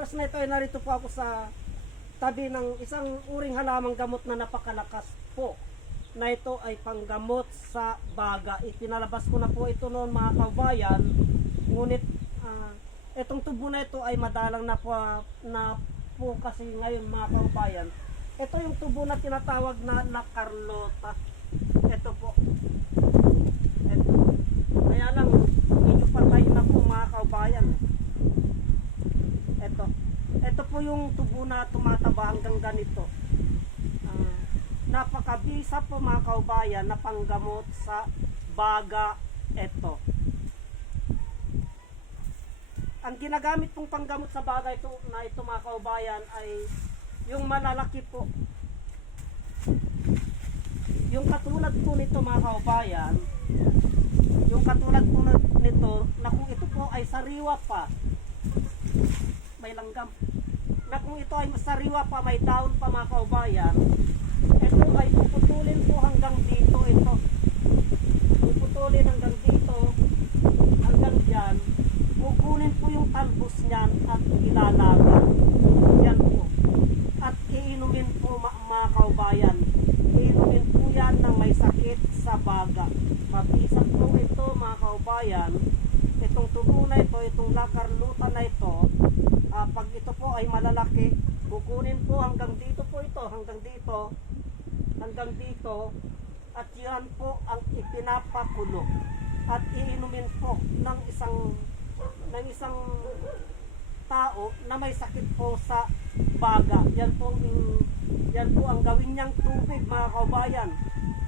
oras na ito ay narito po ako sa tabi ng isang uring halamang gamot na napakalakas po. Na ito ay panggamot sa baga. Ipinalabas ko na po ito noon mga kabayan. Ngunit itong tubo na ito ay madalang na po kasi ngayon mga kabayan. Ito yung tubo na tinatawag na La Carlota. Ito po. Ito. Kaya lang, medyo patay na po mga kabayan. Ito. Ito po yung tubo na tumataba hanggang ganito. Napakabisa po mga kaubayan na panggamot sa baga. Ito. Ang ginagamit pong panggamot sa baga ito mga kaubayan ay yung malalaki po. Yung katulad po nito mga kaubayan, yung katulad po nito na kung ito po ay sariwa pa, may langgam, na kung ito ay sariwa pa, may daon pa mga kaubayan, ito ay puputulin po hanggang dito. Ito puputulin hanggang dito, hanggang dyan. Kukunin po yung talbos niyan at ilalaga. Yan po. At iinumin po mga kaubayan. Iinumin po yan ng may sakit sa baga. Mabisag po ito mga kaubayan. Itong tubo na ito, itong La Carlota na ito, pag ito po ay malalaki, kukunin po hanggang dito po ito, hanggang dito, at yan po ang ipinapakulo at iinumin po ng isang tao na may sakit po sa baga. Yan po ang gawin niyang tubig mga kaubayan.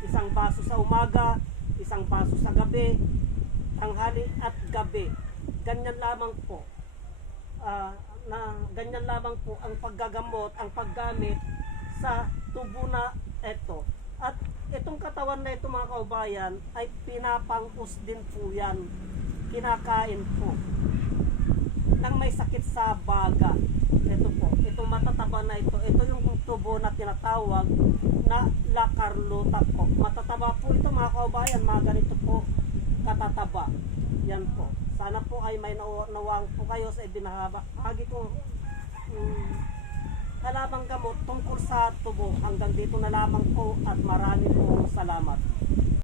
Isang baso sa umaga, isang baso sa gabi, tanghali at gabi. Ganyan lamang po. Ganyan lamang po ang paggagamot, ang paggamit sa tubo na ito. At itong katawan na ito mga kaubayan ay pinapangkus din po yan. Kinakain po nang may sakit sa baga. Ito po, itong matataba na ito yung tubo na tinatawag na La Carlota po. Matataba po ito mga kaubayan, mga ganito po katataba. Yan po. Sana po ay may nawang po kayo sa ibinahagi ko halamang gamot tungkol sa tubo. Hanggang dito na lamang po at marami po salamat.